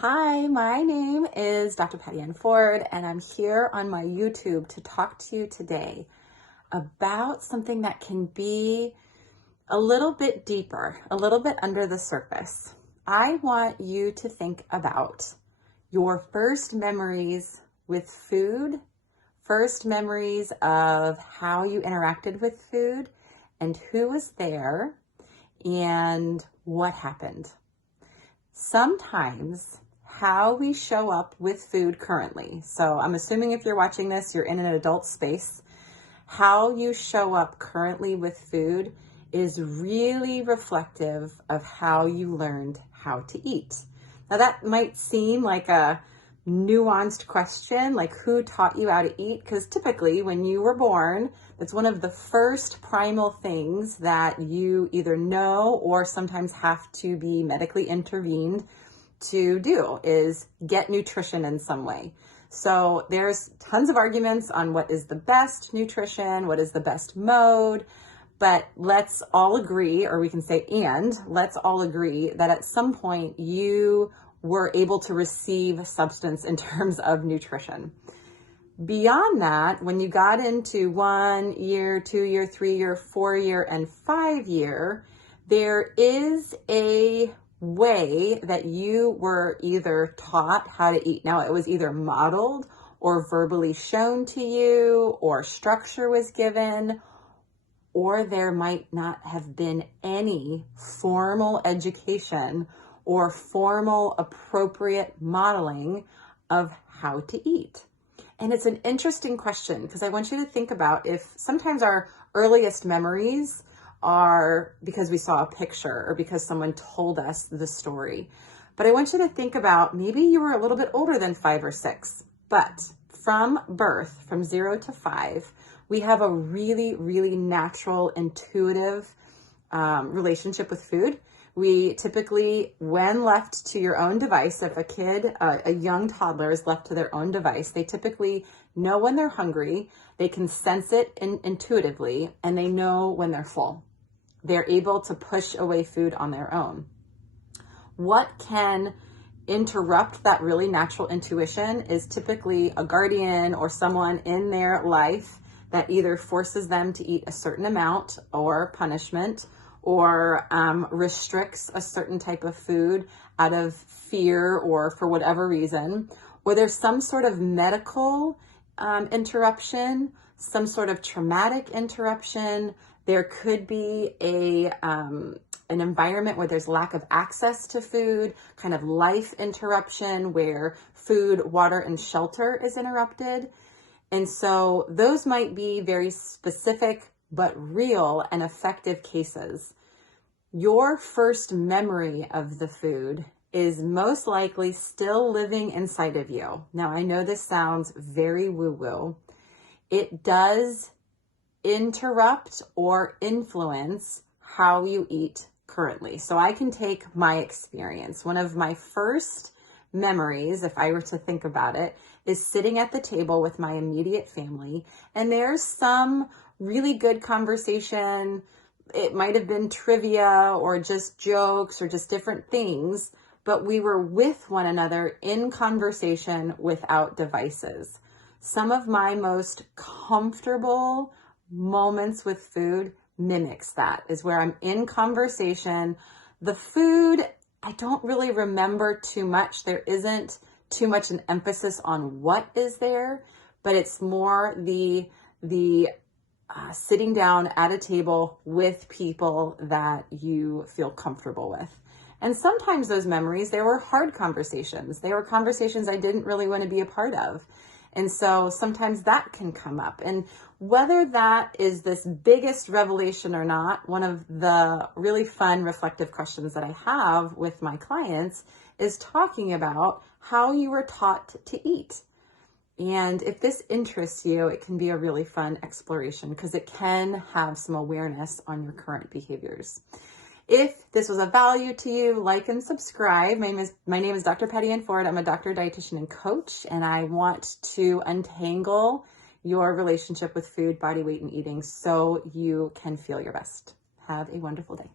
Hi, my name is Dr. Patty Ann Ford, and I'm here on my YouTube to talk to you today about something that can be a little bit deeper, a little bit under the surface. I want you to think about your first memories with food, first memories of how you interacted with food and who was there and what happened. Sometimes how we show up with food currently. So I'm assuming if you're watching this, you're in an adult space. How you show up currently with food is really reflective of how you learned how to eat. Now that might seem like a nuanced question, like who taught you how to eat? Because typically when you were born, it's one of the first primal things that you either know or sometimes have to be medically intervened to do is get nutrition in some way. So there's tons of arguments on what is the best nutrition, what is the best mode, but let's all agree, or we can say, let's all agree that at some point you were able to receive substance in terms of nutrition. Beyond that, when you got into 1 year, 2 year, 3 year, 4 year, and 5 year, there is a way that you were either taught how to eat. Now, it was either modeled or verbally shown to you, or structure was given, or there might not have been any formal education or formal appropriate modeling of how to eat. And it's an interesting question because I want you to think about if sometimes our earliest memories are because we saw a picture or because someone told us the story. But I want you to think about maybe you were a little bit older than 5 or 6, but from birth, from 0 to 5, we have a really, really natural, intuitive relationship with food. We typically, when left to your own device, if a kid, a young toddler is left to their own device, they typically know when they're hungry, they can sense it intuitively, and they know when they're full. They're able to push away food on their own. What can interrupt that really natural intuition is typically a guardian or someone in their life that either forces them to eat a certain amount or punishment, or restricts a certain type of food out of fear or for whatever reason, or there's some sort of medical interruption, some sort of traumatic interruption. There could be an environment where there's lack of access to food, kind of life interruption where food, water, and shelter is interrupted. And so those might be very specific but real and effective cases. Your first memory of the food is most likely still living inside of you. Now, I know this sounds very woo-woo. It does interrupt or influence how you eat currently. So I can take my experience. One of my first memories, if I were to think about it, is sitting at the table with my immediate family, and there's some really good conversation. It might have been trivia or just jokes or just different things, but we were with one another in conversation without devices. Some of my most comfortable moments with food mimics that, is where I'm in conversation. The food, I don't really remember too much. There isn't too much an emphasis on what is there, but it's more the sitting down at a table with people that you feel comfortable with. And sometimes those memories, they were hard conversations. They were conversations I didn't really want to be a part of. And so sometimes that can come up. And whether that is this biggest revelation or not, one of the really fun reflective questions that I have with my clients is talking about how you were taught to eat. And if this interests you, it can be a really fun exploration because it can have some awareness on your current behaviors. If this was of value to you, like and subscribe. My name is Dr. Patty Ann Ford. I'm a doctor, dietitian, and coach, and I want to untangle your relationship with food, body weight, and eating so you can feel your best. Have a wonderful day.